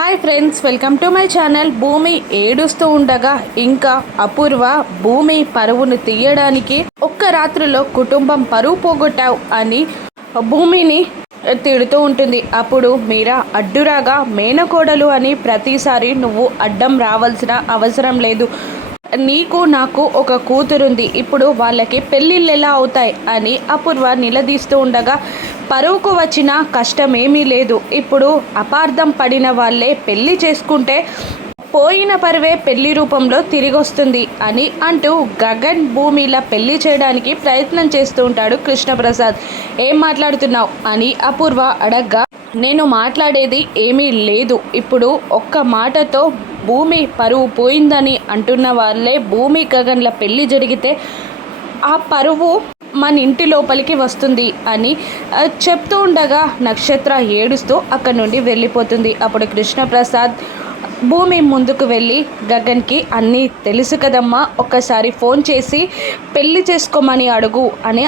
Hi friends welcome to my channel. Bhoomi ఏడుస్తూ ఉండగా ఇంకా అపూర్వ భూమి పరువును తీయడానికి ఒక్క రాత్రిలో కుటుంబం పరువు పోగొట్టావు అని భూమిని తిడుతూ ఉంటుంది. అప్పుడు మీరా అడ్డురాగా మేనకోడలు అని ప్రతిసారి నువ్వు అడ్డం రావాల్సిన అవసరం లేదు. నీకు నాకు ఒక కూతురుంది. ఇప్పుడు వాళ్ళకి పెళ్ళిళ్ళు ఎలా అవుతాయి అని అపూర్వ నిలదీస్తూ ఉండగా పరువుకు వచ్చిన కష్టమేమీ లేదు. ఇప్పుడు అపార్థం పడిన వాళ్ళే పెళ్ళి చేసుకుంటే పోయిన పరువే పెళ్ళి రూపంలో తిరిగి వస్తుంది అని అంటూ గగన్ భూమిలా పెళ్ళి చేయడానికి ప్రయత్నం చేస్తూ ఉంటాడు కృష్ణప్రసాద్. ఏం మాట్లాడుతున్నావు? అని అపూర్వ అడగ్గా. నేను మాట్లాడేది ఏమీ లేదు. ఇప్పుడు ఒక్క మాటతో భూమి పరువు పోయిందని అంటున్న వాళ్ళే భూమి గగన్ల పెళ్ళి జరిగితే ఆ పరువు మన ఇంటి లోపలికి వస్తుంది అని చెప్తూ ఉండగా నక్షత్ర ఏడుస్తూ అక్కడి నుండి వెళ్ళిపోతుంది. అప్పుడు కృష్ణప్రసాద్ భూమి ముందుకు వెళ్ళి గగన్కి అన్నీ తెలుసు కదమ్మా ఒక్కసారి ఫోన్ చేసి పెళ్ళి చేసుకోమని అడుగు అని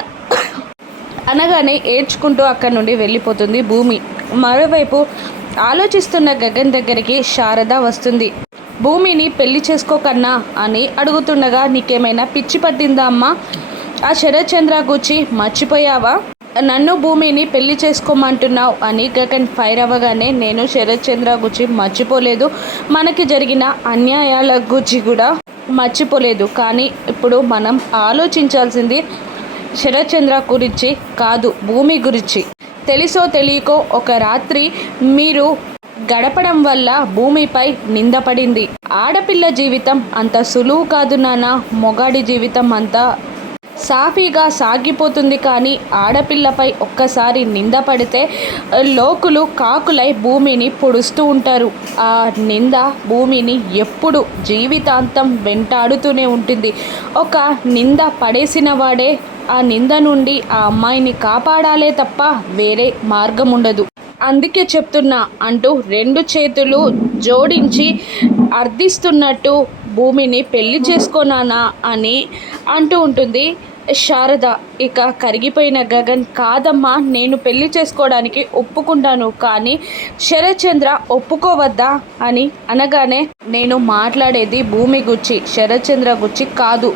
అనగానే ఏడ్చుకుంటూ అక్కడి నుండి వెళ్ళిపోతుంది భూమి. మరోవైపు ఆలోచిస్తున్న గగన్ దగ్గరికి శారద వస్తుంది. భూమిని పెళ్ళి చేసుకోకన్నా అని అడుగుతుండగా నీకేమైనా పిచ్చి పట్టిందా అమ్మా? ఆ శరత్చంద్ర గుచ్చి మర్చిపోయావా? నన్ను భూమిని పెళ్ళి చేసుకోమంటున్నావు అని గగన్ ఫైర్ అవ్వగానే నేను శరత్చంద్ర గుచ్చి మర్చిపోలేదు. మనకి జరిగిన అన్యాయాల గుచ్చి కూడా మర్చిపోలేదు. కానీ ఇప్పుడు మనం ఆలోచించాల్సింది శరత్చంద్ర గురించి కాదు భూమి గురించి. తెలుసో తెలియకో ఒక రాత్రి మీరు గడపడం వల్ల భూమిపై నిందపడింది ఆడపిల్ల జీవితం అంత సులువు కాదు నాన్న. మొగాడి జీవితం అంతా సాఫీగా సాగిపోతుంది కానీ ఆడపిల్లపై ఒక్కసారి నింద పడితే లోకులు కాకులై భూమిని పొడుస్తూ ఉంటారు. ఆ నింద భూమిని ఎప్పుడు జీవితాంతం వెంటాడుతూనే ఉంటుంది. ఒక నింద పడేసిన వాడే ఆ నింద నుండి ఆ అమ్మాయిని కాపాడాలే తప్ప వేరే మార్గం ఉండదు అందుకే చెప్తున్నా అంటూ రెండు చేతులు జోడించి అర్థిస్తున్నట్టు భూమిని పెళ్ళి చేసుకోనానా అని అంటూ ఉంటుంది. శారద ఇక కరిగిపోయిన గగన్ కాదమ్మా నేను పెళ్ళి చేసుకోవడానికి ఒప్పుకుంటాను కానీ శరత్చంద్ర ఒప్పుకోవద్దా అని అనగానే నేను మాట్లాడేది భూమి గుచ్చి శరత్చంద్ర గుచ్చి కాదు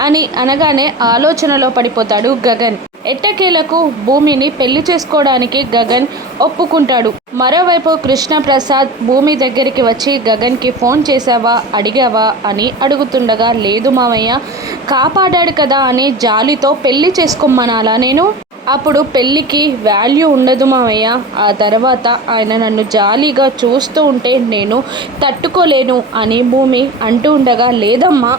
అని అనగానే ఆలోచనలో పడిపోతాడు గగన్. ఎట్టకేలకు భూమిని పెళ్ళి చేసుకోవడానికి గగన్ ఒప్పుకుంటాడు. మరోవైపు కృష్ణప్రసాద్ భూమి దగ్గరికి వచ్చి గగన్కి ఫోన్ చేశావా? అడిగావా? అని అడుగుతుండగా లేదు మావయ్య కాపాడాడు కదా అని జాలితో పెళ్ళి చేసుకోమనాలా నేను? అప్పుడు పెళ్ళికి వాల్యూ ఉండదు మామయ్య ఆ తర్వాత ఆయన నన్ను జాలీగా చూస్తూ ఉంటే నేను తట్టుకోలేను అని భూమి అంటూ ఉండగా లేదమ్మా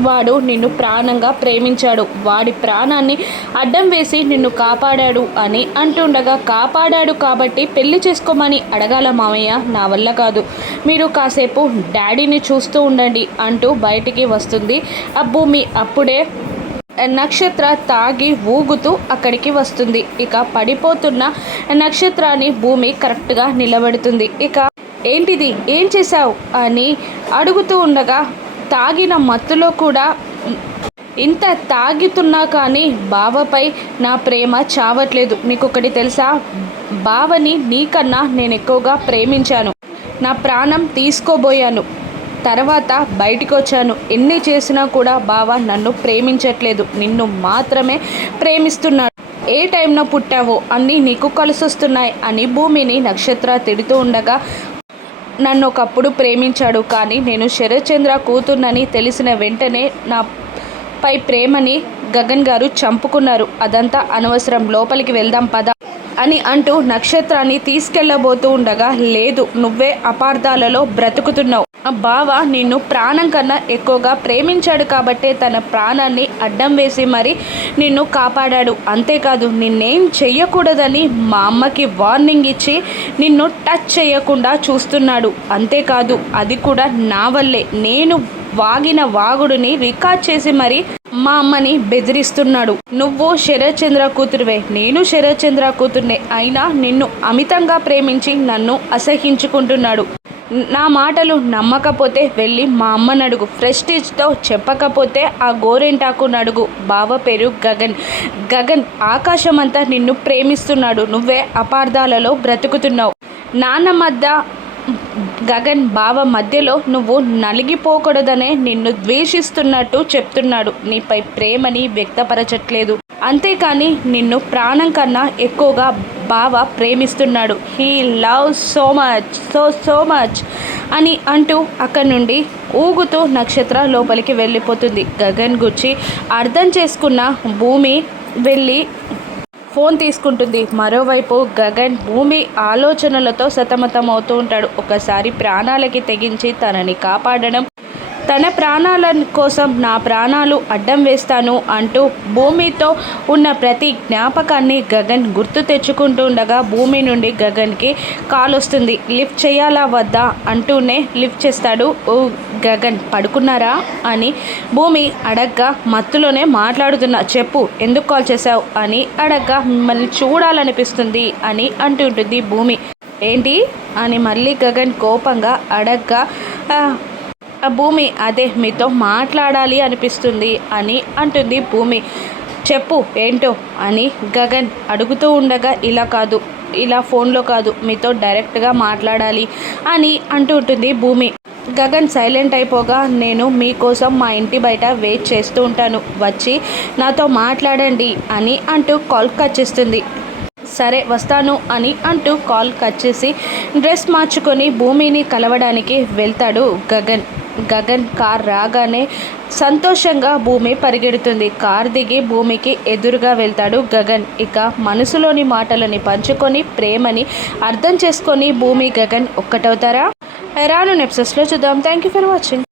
వాడు నిన్ను ప్రాణంగా ప్రేమించాడు. వాడి ప్రాణాన్ని అడ్డం వేసి నిన్ను కాపాడాడు అని అంటుండగా కాపాడాడు కాబట్టి పెళ్ళి చేసుకోమని అడగాల మామయ్య నా వల్ల కాదు. మీరు కాసేపు డాడీని చూస్తూ ఉండండి అంటూ బయటికి వస్తుంది. ఆ భూమి అప్పుడే నక్షత్ర తాగి ఊగుతూ అక్కడికి వస్తుంది. ఇక పడిపోతున్న నక్షత్రాన్ని భూమి కరెక్ట్గా నిలబెడుతుంది. ఇక ఏంటిది? ఏం చేశావు? అని అడుగుతూ ఉండగా తాగిన మత్తులో కూడా ఇంత తాగుతున్నా కానీ బావపై నా ప్రేమ చావట్లేదు. నీకు ఒకటి తెలుసా? బావని నీకన్నా నేను ఎక్కువగా ప్రేమించాను. నా ప్రాణం తీసుకోబోయాను. తర్వాత బయటికి వచ్చాను ఎన్ని చేసినా కూడా బావ నన్ను ప్రేమించట్లేదు. నిన్ను మాత్రమే ప్రేమిస్తున్నాడు. ఏ టైంలో పుట్టావో అన్నీ నీకు కలిసొస్తున్నాయి అని భూమిని నక్షత్ర తిడుతూ ఉండగా నన్ను ఒకప్పుడు ప్రేమించాడు కానీ నేను శరత్చంద్ర కూతుర్నని తెలిసిన వెంటనే నా పై ప్రేమని గగన్ గారు చంపుకున్నారు. అదంతా అనవసరం. లోపలికి వెళ్దాం పద. అని అంటూ నక్షత్రాన్ని తీసుకెళ్ళబోతూ ఉండగా లేదు నువ్వే అపార్థాలలో బ్రతుకుతున్నావు. ఆ బావ నిన్ను ప్రాణం కన్నా ఎక్కువగా ప్రేమించాడు కాబట్టే తన ప్రాణాన్ని అడ్డం వేసి మరి నిన్ను కాపాడాడు. అంతేకాదు నిన్నేం చెయ్యకూడదని మా అమ్మకి వార్నింగ్ ఇచ్చి నిన్ను టచ్ చేయకుండా చూస్తున్నాడు. అంతేకాదు అది కూడా నా వల్లే. నేను వాగిన వాగుడిని రికార్డ్ చేసి మరి మా అమ్మని బెదిరిస్తున్నాడు. నువ్వు శరత్చంద్ర కూతురువే. నేను శరత్చంద్ర కూతుర్నే. అయినా నిన్ను అమితంగా ప్రేమించి నన్ను అసహించుకుంటున్నాడు. నా మాటలు నమ్మకపోతే వెళ్ళి మా అమ్మని అడుగు. ప్రెస్టీజ్తో చెప్పకపోతే ఆ గోరెంటాకు నడుగు. బావ పేరు గగన్. గగన్ ఆకాశమంతా నిన్ను ప్రేమిస్తున్నాడు. నువ్వే అపార్థాలలో బ్రతుకుతున్నావు. నాన్న మధ్య గగన్ బావ మధ్యలో నువ్వు నలిగిపోకూడదనే నిన్ను ద్వేషిస్తున్నట్టు చెప్తున్నాడు. నీపై ప్రేమని వ్యక్తపరచట్లేదు. అంతేకాని నిన్ను ప్రాణం కన్నా ఎక్కువగా బావ ప్రేమిస్తున్నాడు. He love so much so so much అని అంటూ అక్కడి నుండి ఊగుతూ నక్షత్ర లోపలికి వెళ్ళిపోతుంది. గగన్ గుచ్చి అర్థం చేసుకున్న భూమి వెళ్ళి ఫోన్ తీసుకుంటుంది. మరోవైపు గగన్ భూమి ఆలోచనలతో సతమతం అవుతూ ఉంటాడు. ఒకసారి ప్రాణాలకి తెగించి తనని కాపాడడం తన ప్రాణాల కోసం నా ప్రాణాలు అడ్డం వేస్తాను అంటూ భూమితో ఉన్న ప్రతి జ్ఞాపకాన్ని గగన్ గుర్తు తెచ్చుకుంటూ ఉండగా భూమి నుండి గగన్కి కాల్ వస్తుంది. లిఫ్ట్ చేయాలా వద్దా? అంటూనే లిఫ్ట్ చేస్తాడు. ఓ గగన్ పడుకున్నారా? అని భూమి అడగ్గా మత్తులోనే మాట్లాడుతున్నా. చెప్పు ఎందుకు కాల్ చేశావు? అని అడగ్గా మిమ్మల్ని చూడాలనిపిస్తుంది అని అంటుంటుంది భూమి. ఏంటి? అని మళ్ళీ గగన్ కోపంగా అడగ్గా భూమి అదే మీతో మాట్లాడాలి అనిపిస్తుంది అని అంటుంది భూమి. చెప్పు ఏంటో అని గగన్ అడుగుతూ ఉండగా ఇలా కాదు ఇలా ఫోన్లో కాదు మీతో డైరెక్ట్గా మాట్లాడాలి అని అంటూ ఉంటుంది భూమి. గగన్ సైలెంట్ అయిపోగా నేను మీకోసం మా ఇంటి బయట వెయిట్ చేస్తూ ఉంటాను వచ్చి నాతో మాట్లాడండి అని అంటూ కాల్ కట్ చేస్తుంది. సరే వస్తాను అని అంటూ కాల్ కట్ చేసి డ్రెస్ మార్చుకొని భూమిని కలవడానికి వెళ్తాడు గగన్. గగన్ కార్ రాగానే సంతోషంగా భూమి పరిగెడుతుంది. కార్ దిగి భూమికి ఎదురుగా వెళ్తాడు గగన్. ఇక మనసులోని మాటలని పంచుకొని ప్రేమని అర్థం చేసుకొని భూమి గగన్ ఒక్కటవుతారా? రాను నెప్సెస్లో చూద్దాం. Thank you for watching